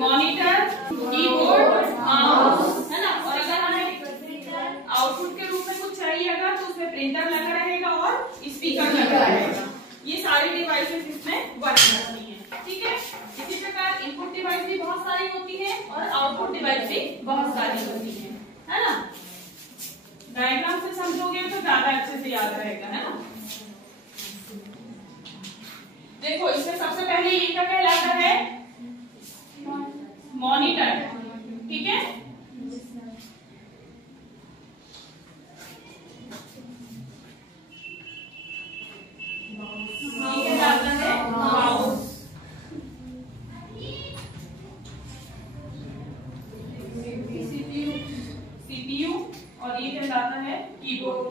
Monitor, keyboard, mouse, है ना। और अगर हमें आउटपुट के रूप में कुछ चाहिए अगर तो उसमें प्रिंटर लगा रहेगा और स्पीकर लगा रहेगा। ये सारी डिवाइसेस इसमें वर्क करती हैं, ठीक है। इसी प्रकार इनपुट डिवाइस भी बहुत सारी होती है और आउटपुट डिवाइस भी बहुत सारी होती है ना। डायग्राम से समझोगे तो ज्यादा अच्छे से याद रहेगा, है ना। देखो इसमें सबसे पहले ये क्या कहलाता है, मॉनिटर, ठीक है। ये कहलाता है माउस, सीपीयू और ये कहलाता है कीबोर्ड।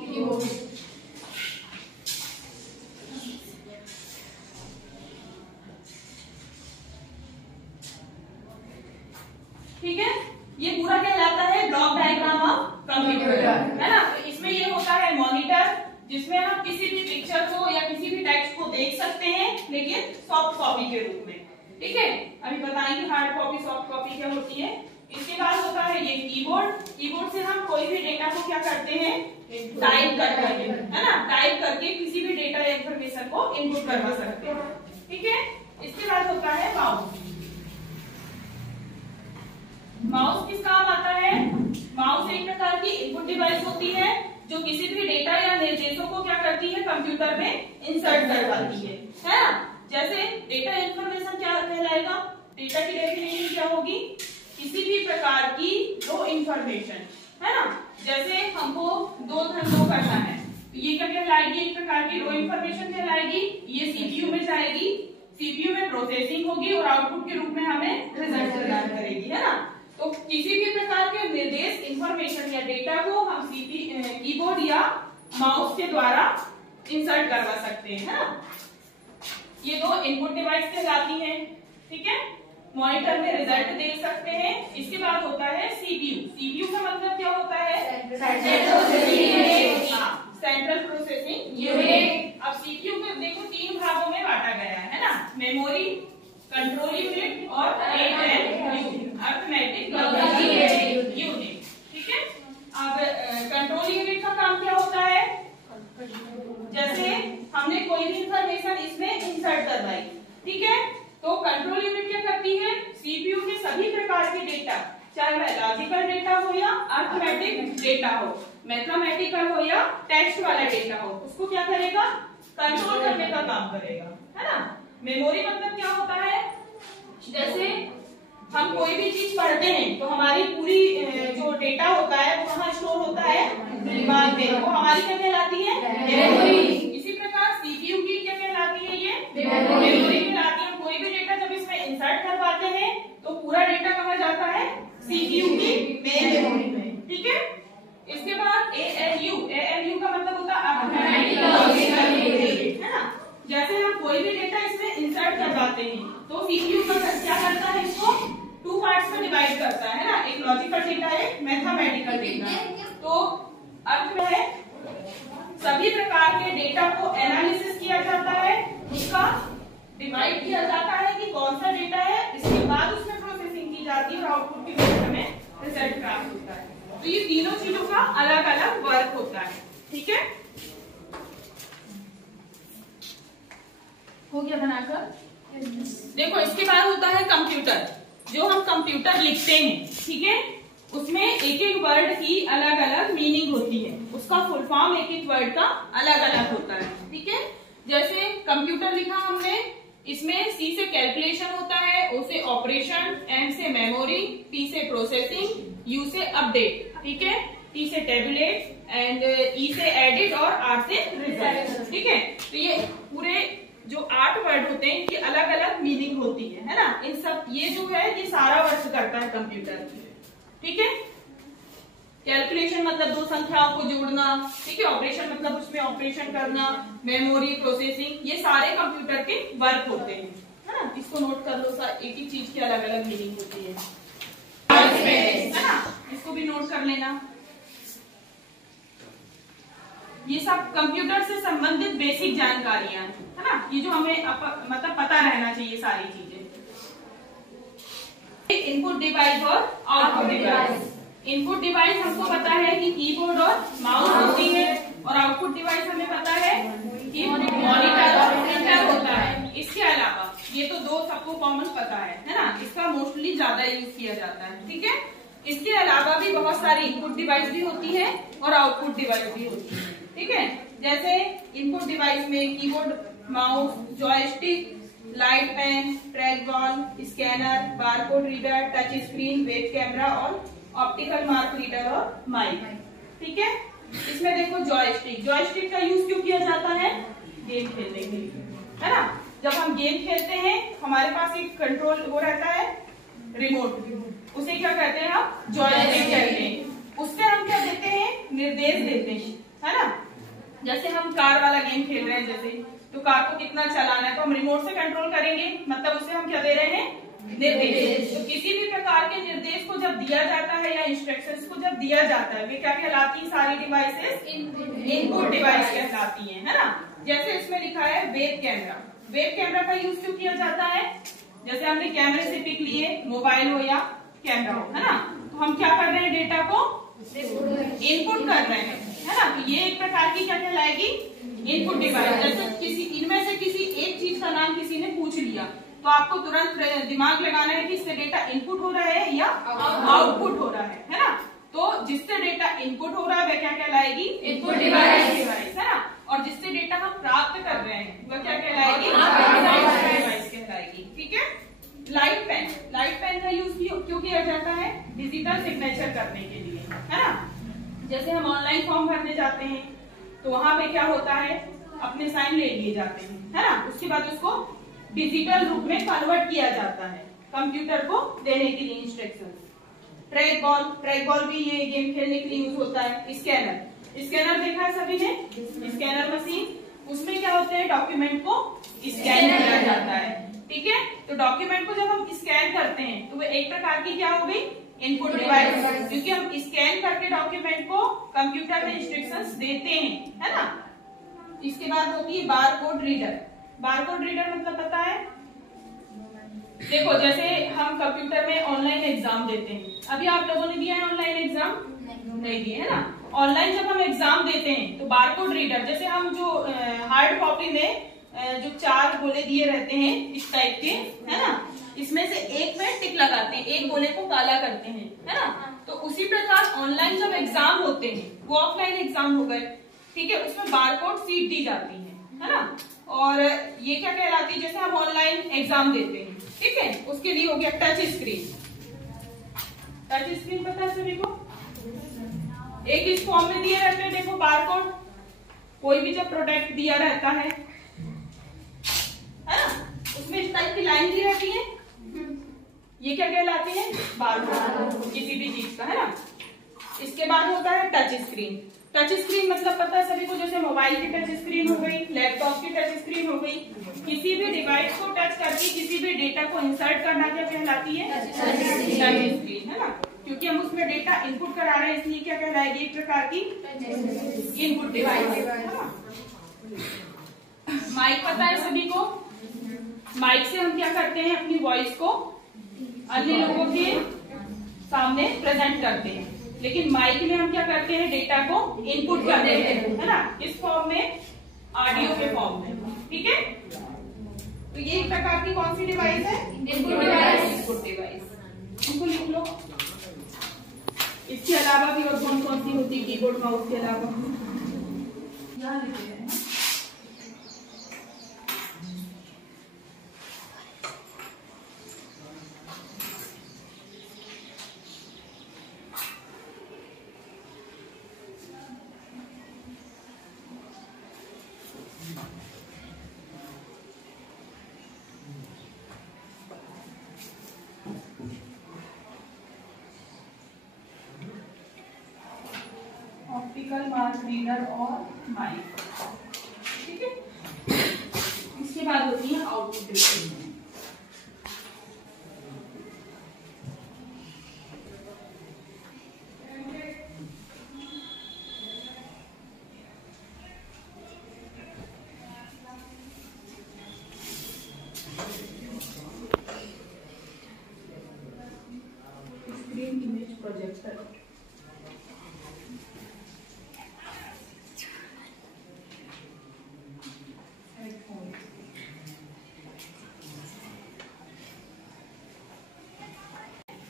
ठीक है, ये पूरा कहलाता है ब्लॉक डायग्राम ऑफ कंप्यूटर, है ना। तो इसमें ये होता है मॉनिटर, जिसमें हम किसी भी पिक्चर को या किसी भी टेक्स्ट को देख सकते हैं, लेकिन सॉफ्ट कॉपी के रूप में, ठीक है। अभी बताएंगे हार्ड कॉपी सॉफ्ट कॉपी क्या होती है। इसके बाद होता है ये कीबोर्ड। कीबोर्ड से हम कोई भी डेटा को क्या करते हैं, टाइप करते हैं, है ना। टाइप करके किसी भी डेटा या इंफॉर्मेशन को इनपुट करवा सकते हैं, ठीक है। इसके बाद होता है माउस। माउस किस काम आता है, माउस एक प्रकार की इनपुट डिवाइस होती है जो किसी भी डेटा या निर्देशों को क्या करती है, कंप्यूटर में इंसर्ट करवाती है ना। जैसे डेटा इंफॉर्मेशन क्या कहलाएगा, डेटा की डेफिनेशन क्या होगी, किसी भी प्रकार की रो इंफॉर्मेशन, है ना। जैसे हमको 2 × 2 करना है तो ये क्या कहलाएगी, एक प्रकार की रो इंफॉर्मेशन कहलाएगी। ये सीपीयू में जाएगी, सीपीयू में प्रोसेसिंग होगी और आउटपुट के रूप में हमें रिजल्ट प्रदान करेगी, है ना। तो किसी भी प्रकार के निर्देश, इंफॉर्मेशन या डेटा को हम कीबोर्ड या माउस के द्वारा इंसर्ट करवा सकते हैं, है ना। ये 2 इनपुट डिवाइस कहलाती हैं, ठीक है। मॉनिटर में रिजल्ट देख सकते हैं। इसके बाद होता है सीपीयू। सीपीयू का मतलब क्या होता है, सेंट्रल प्रोसेसिंग यूनिट। अब सीपीयू को देखो 3 भागों में बांटा गया है ना, मेमोरी, कंट्रोल यूनिट और अरिथमेटिक यूनिट, ठीक है। अब कंट्रोल यूनिट का काम क्या होता है, जैसे हमने कोई भी इंफॉर्मेशन इसमें इंसर्ट करवाई, ठीक है। तो कंट्रोल यूनिट क्या करती है, सीपीयू के सभी प्रकार के डेटा, चाहे वह लॉजिकल डेटा हो या अरिथमेटिक डेटा हो, मैथमेटिकल हो या टेक्स्ट वाला डेटा हो, उसको क्या करेगा, कंट्रोल करने का काम करेगा, है ना। मेमोरी मतलब क्या होता है, जैसे हम कोई भी चीज पढ़ते हैं तो हमारी पूरी जो डेटा होता है वो कहाँ स्टोर होता है, दिमाग में, वो हमारी क्या कहलाती है, मेमोरी। इसी प्रकार सीपीयू की क्या कहलाती है, ये मेमोरी कहलाती है। कोई भी डेटा जब इसमें इंसर्ट करवाते हैं तो पूरा डेटा कहाँ जाता है, सीपीयू की मेन मेमोरी में, ठीक है। इसके बाद एएलयू का मतलब होता है ना। जैसे हम कोई भी डेटा इसमें इंसर्ट करवाते हैं तो सीपीयू क्या करता है, इसको 2 पार्ट्स में डिवाइड करता है ना, एक लॉजिकल डेटा, एक मैथमेटिकल डेटा। तो अर्थ में है सभी प्रकार के डेटा को एनालिसिस किया जाता है, उसका डिवाइड किया जाता है कि कौन सा डेटा है, इसके बाद उसमें प्रोसेसिंग की जाती है और आउटपुट के रूप में हमें रिजल्ट प्राप्त होता है। तो ये तीनों चीजों का अलग अलग वर्क होता है, ठीक है। हो गया बनाकर। देखो इसके बाद होता है कंप्यूटर। जो हम कंप्यूटर लिखते हैं, ठीक है, उसमें एक एक वर्ड की अलग अलग मीनिंग होती है, उसका फुल फॉर्म एक एक वर्ड का अलग अलग होता है, ठीक है। जैसे कंप्यूटर लिखा हमने, इसमें सी से कैलकुलेशन होता है, ओ से ऑपरेशन, एम से मेमोरी, पी से प्रोसेसिंग, यू से अपडेट, ठीक है, टी से टेबुलेट एंड ई से एडिट और आर से रिजल्ट, ठीक है। तो ये पूरे जो 8 वर्ड होते हैं इनकी अलग अलग मीनिंग होती है ना। इन सब ये जो है ये सारा वर्क करता है कंप्यूटर, ठीक है। कैलकुलेशन मतलब 2 संख्याओं को जोड़ना, ठीक है। ऑपरेशन मतलब उसमें ऑपरेशन करना, मेमोरी, प्रोसेसिंग, ये सारे कंप्यूटर के वर्क होते हैं, है ना। इसको नोट कर लो, एक ही चीज की अलग अलग मीनिंग होती है ना, इसको भी नोट कर लेना। ये सब कंप्यूटर से संबंधित बेसिक जानकारियां है ना, ये जो हमें मतलब पता रहना चाहिए सारी चीजें। इनपुट डिवाइस और आउटपुट डिवाइस। इनपुट डिवाइस हमको पता है कि कीबोर्ड और माउस होती है, और आउटपुट डिवाइस हमें पता है कि मॉनिटर और प्रिंटर होता है। इसके अलावा ये तो दो सबको कॉमन पता है ना, इसका मोस्टली ज्यादा यूज किया जाता है। ठीक है, इसके अलावा भी बहुत सारी इनपुट डिवाइस भी होती है और आउटपुट डिवाइस भी होती है। ठीक है, जैसे इनपुट डिवाइस में keyboard, mouse, joystick, light pen, trackball, scanner, barcode reader, touch screen, web camera और ऑप्टिकल मार्क रीडर और माइक। ठीक है, इसमें देखो जॉयस्टिक, जॉयस्टिक का यूज क्यों किया जाता है? गेम खेलने के लिए, है ना। जब हम गेम खेलते हैं हमारे पास एक कंट्रोल वो रहता है, रिमोट, उसे क्या कहते हैं हम? जॉयस्टिक कहते हैं। उससे हम क्या देते हैं? निर्देश देते हैं, है ना। जैसे हम कार वाला गेम खेल रहे हैं, जैसे तो कार को कितना चलाना है तो हम रिमोट से कंट्रोल करेंगे, मतलब उसे हम क्या दे रहे हैं? निर्देश। तो किसी भी प्रकार के निर्देश को जब दिया जाता है या इंस्ट्रक्शंस को जब दिया जाता है, वे क्या कहलाती है? सारी डिवाइसेस इनपुट डिवाइस कहलाती हैं, है ना। जैसे इसमें लिखा है वेब कैमरा। वेब कैमरा का यूज क्यों किया जाता है? जैसे हमने कैमरे से पिक लिए, मोबाइल हो या कैमरा हो, है ना, तो हम क्या कर रहे हैं? डेटा को इनपुट कर रहे हैं, है ना। तो ये एक प्रकार की क्या कहलाएगी? Input device. जैसे किसी इनमें से किसी एक चीज का नाम किसी ने पूछ लिया तो आपको तुरंत दिमाग लगाना है कि इससे डेटा इनपुट हो रहा है या आउटपुट हो रहा है ना। तो जिससे डेटा इनपुट हो रहा है वह क्या कहलाएगी? इनपुट डिवाइस, है ना। और जिससे डेटा हम प्राप्त कर रहे हैं वह क्या कहलाएगी? आउटपुट डिवाइस कहलाएगी। ठीक है, लाइट पेन, लाइट पेन का यूज क्यों किया जाता है? डिजिटल सिग्नेचर करने के लिए, है ना। जैसे हम ऑनलाइन फॉर्म भरने जाते हैं तो वहां पे क्या होता है? अपने साइन ले लिए जाते हैं, है ना। उसके बाद उसको डिजिटल रूप में कन्वर्ट किया जाता है कंप्यूटर को देने के लिए instructions. Track ball, track ball भी ये गेम खेलने के लिए यूज होता है। स्कैनर, स्कैनर देखा है सभी ने? स्कैनर मशीन, उसमें क्या होता है? डॉक्यूमेंट को स्कैन किया जाता है। ठीक है, तो डॉक्यूमेंट को जब हम स्कैन करते हैं तो वो एक प्रकार की क्या हो गई? इनपुट डिवाइस, क्योंकि हम स्कैन करके डॉक्यूमेंट को कंप्यूटर में इंस्ट्रक्शंस देते हैं, है ना। इसके बाद होती है बारकोड रीडर। बारकोड रीडर मतलब पता है? देखो, जैसे हम कंप्यूटर में ऑनलाइन एग्जाम देते हैं, अभी आप लोगों ने दिया है ऑनलाइन एग्जाम? नहीं दिए, है ना। ऑनलाइन जब हम एग्जाम देते हैं तो बारकोड रीडर, जैसे हम जो हार्ड कॉपी में जो 4 गोले दिए रहते हैं इस टाइप के, है ना, इसमें से एक में टिक लगाते हैं, एक गोले को काला करते हैं, है ना। तो उसी प्रकार ऑनलाइन जब एग्जाम होते हैं, वो ऑफलाइन एग्जाम हो गए, ठीक है, उसमें बारकोड सीट दी जाती है ना। और ये क्या कहलाती है? जैसे हम ऑनलाइन एग्जाम देते हैं, ठीक है, उसके लिए हो गया टच स्क्रीन। टच स्क्रीन पता है सभी को? एक इस फॉर्म में दिए रहते हैं, देखो बारकोड, कोई भी जब प्रोडक्ट दिया रहता है ना, उसमें इस टाइप की लाइन दी रहती है, ये क्या कहलाती है? बारकोड, किसी भी चीज का, है ना। इसके बाद होता है टच स्क्रीन। टच स्क्रीन मतलब पता है सभी को? जैसे मोबाइल की टच स्क्रीन हो गई, लैपटॉप की टच स्क्रीन हो गई, किसी भी डिवाइस को टच करके किसी भी डेटा को इंसर्ट करना क्या कहलाती है? टच स्क्रीन, है ना। क्योंकि हम उसमें डेटा इनपुट करा रहे हैं, इसलिए क्या कहलाएगी? एक प्रकार की इनपुट डिवाइस। माइक पता है सभी को? माइक से हम क्या करते हैं? अपनी वॉइस को अन्य लोगों के सामने प्रेजेंट करते हैं, लेकिन माइक में हम क्या करते हैं? डेटा को इनपुट करते हैं, है ना, इस फॉर्म में, ऑडियो के फॉर्म में। ठीक है, तो ये एक प्रकार की कौन सी डिवाइस है? Input device. इनपुट डिवाइस, इनको लिख लो। इसके अलावा भी और कौन कौन सी होती है कीबोर्ड माउस के अलावा? यहाँ लिखे हैं ना। ऑप्टिकल मार्क रीडर और माइक, ठीक है। इसके बाद होती है output device. Screen image projector.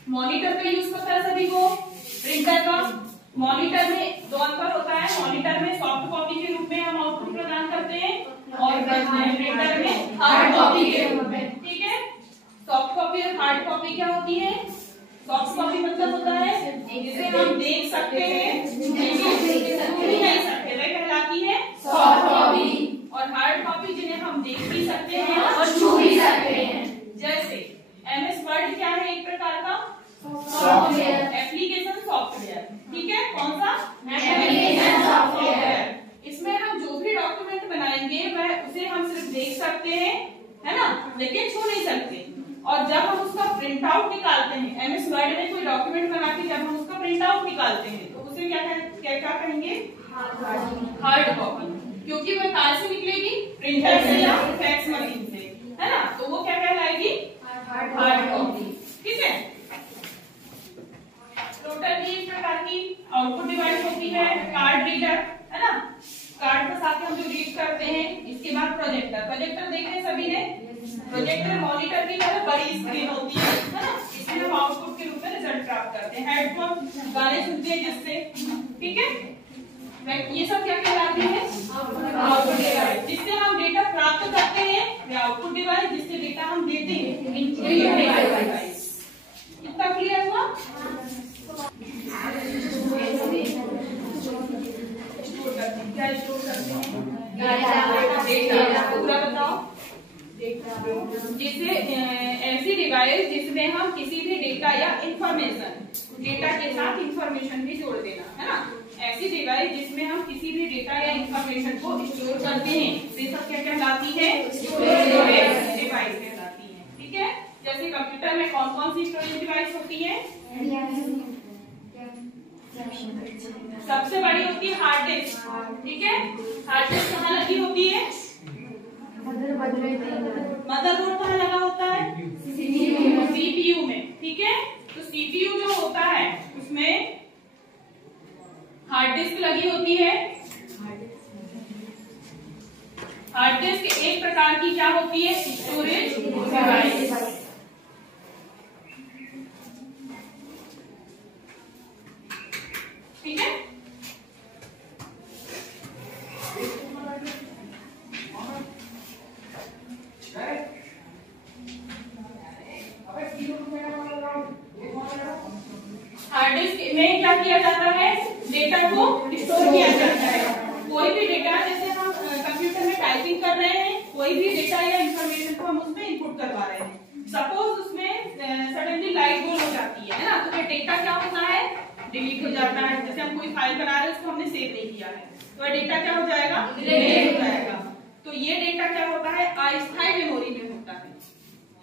Monitor का यूज पता है सभी को, प्रिंटर का। मॉनिटर में दो अंतर होता है, मॉनिटर में सॉफ्ट कॉपी के रूप में हम आउटपुट प्रदान करते हैं और प्रिंटर में हार्ड कॉपी के रूप में। ठीक है, सॉफ्ट कॉपी और हार्ड कॉपी क्या होती है? सॉफ्ट कॉपी मतलब होता है जिसे हम देख सकते हैं नहीं सकते, वह कहलाती है सॉफ्ट कॉपी। और हार्ड कॉपी जिन्हें हम देख भी सकते हैं और छू भी सकते हैं। जैसे MS वर्ड क्या है? एक प्रकार का सॉफ्टवेयर, एप्लीकेशन सॉफ्टवेयर। ठीक है, कौन सा? Application software. इसमें हम जो भी डॉक्यूमेंट बनाएंगे वह उसे हम सिर्फ देख सकते हैं, है ना, लेकिन छू नहीं सकते। और जब हम उसका प्रिंट आउट निकालते हैं, MS वर्ड में कोई डॉक्यूमेंट बना के जब हम उसका प्रिंट आउट निकालते हैं तो उसे क्या कहेंगे? हार्ड कॉपी, क्योंकि वह कहाँ से निकलेगी? प्रिंटर से या फैक्स मशीन से, है ना, तो वो क्या कहलाएगी? Hard copy. ठीक है, टोटल भी इस प्रकार की आउटपुट डिवाइस होती है। कार्ड रीडर, है ना, कार्ड पर साथ हम जो रीड करते हैं। इसके बाद प्रोजेक्टर। प्रोजेक्टर देख रहे सभी ने? प्रोजेक्टर मॉनिटर की तरह बड़ी स्क्रीन होती है ना, इसमें हम आउटपुट के रूप में रिजल्ट प्राप्त करते हैं। हेडफोन, गाने सुनते हैं जिससे। ठीक है, ये सब क्या कहलाती है? Output device. जिससे हम डेटा प्राप्त करते हैं वह आउटपुट डिवाइस, जिससे डेटा हम देते हैं इनपुट डिवाइस। इतना क्लियर हुआ? क्या स्टोर करते हैं? डेटा। पूरा बताओ। जैसे ऐसी डिवाइस जिसमें हम किसी भी डेटा या इंफॉर्मेशन, डेटा के साथ इंफॉर्मेशन भी जोड़ देना, है ना, ऐसी डिवाइस जिसमें हम किसी भी डेटा या इंफॉर्मेशन को स्टोर करते हैं, ये सब क्या कहलाती है? स्टोरेज डिवाइस कहलाती है। ठीक है, जैसे कंप्यूटर में कौन कौन सी स्टोरेज डिवाइस होती है? सबसे बड़ी होती है हार्ड डिस्क। ठीक है, हार्ड डिस्क कहाँ लगी होती है? मदरबोर्ड कहाँ लगा होता है? CPU में। ठीक है, तो CPU जो होता है उसमें हार्ड डिस्क लगी होती है। हार्ड डिस्क एक प्रकार की क्या होती है? Storage device. ठीक है, हार्ड डिस्क में क्या किया जाता है? डेटा को स्टोर किया जाता है। कोई भी डेटा, जैसे हम कंप्यूटर में टाइपिंग कर रहे हैं, कोई भी डेटा या इंफॉर्मेशन को हम उसमें इनपुट करवा रहे हैं। सपोज उसमें सडनली लाइट गोल हो जाती है ना, तो फिर डेटा क्या होता है? डिलीट हो जाता है। जैसे हम कोई फाइल बना रहे हैं, उसको हमने सेव नहीं किया है, तो डेटा क्या हो जाएगा? डिलीट हो जाएगा। तो ये डेटा क्या होता है? अस्थायी मेमोरी में होता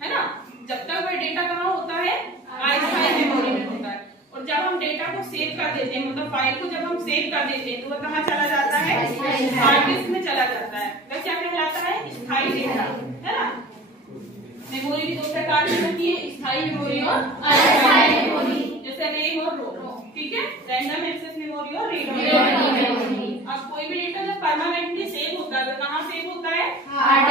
है ना। जब तक वह डेटा कहाँ होता है? अस्थायी मेमोरी में होता है। और जब हम डेटा को सेव कर देते हैं, मतलब फाइल को जब हम सेव कर देते हैं, तो वह कहाँ चला जाता है? हार्ड डिस्क में चला जाता है। वह क्या कहलाता है? स्थायी डेटा, है ना। मेमोरी भी दो प्रकार की होती है, स्थायी मेमोरी और अस्थायी मेमोरी, जैसे रैम और रोम। ठीक है, रैंडम एक्सेस मेमोरी और रीड मेमोरी। अब कोई भी डेटा जब परमानेंटली सेव होता है तो कहाँ सेव होता है? हार्ड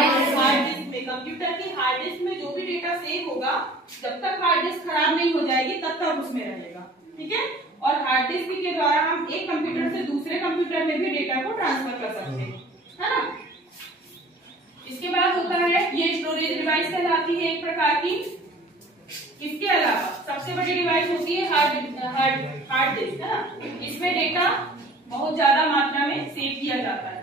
डिस्क में। कंप्यूटर की हार्ड डिस्क में जो भी डेटा सेव होगा, जब तक हार्ड डिस्क खराब नहीं हो जाएगी तब तक उसमें रहेगा। ठीक है, और हार्ड डिस्क के द्वारा हम एक कंप्यूटर से दूसरे कंप्यूटर में भी डेटा को ट्रांसफर कर सकते हैं, है ना। इसके बाद होता है, ये स्टोरेज डिवाइस कहलाती है एक प्रकार की। इसके अलावा सबसे बड़ी डिवाइस होती है हार्ड डिस्क, है ना। इसमें डेटा बहुत ज्यादा मात्रा में सेव किया जाता है।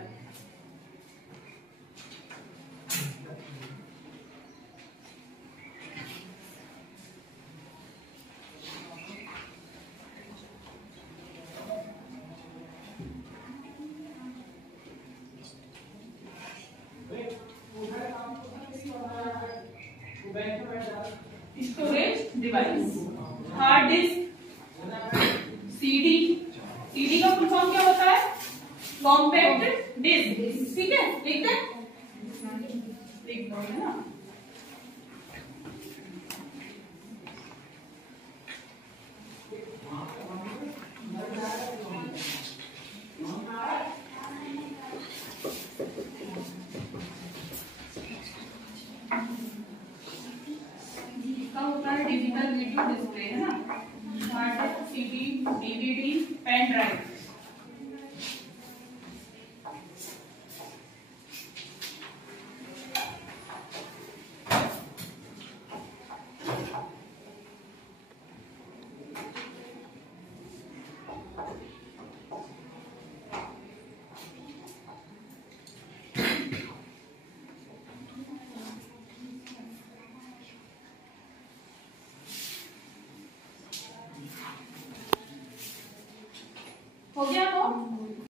Storage device, hard disk, CD का फुल फॉर्म क्या होता है? Compact disc. ठीक है, लिख दो, है ना। डिजिटल वीडियो डिस्प्ले है ना, hard disk, CD, DVD, pen drive.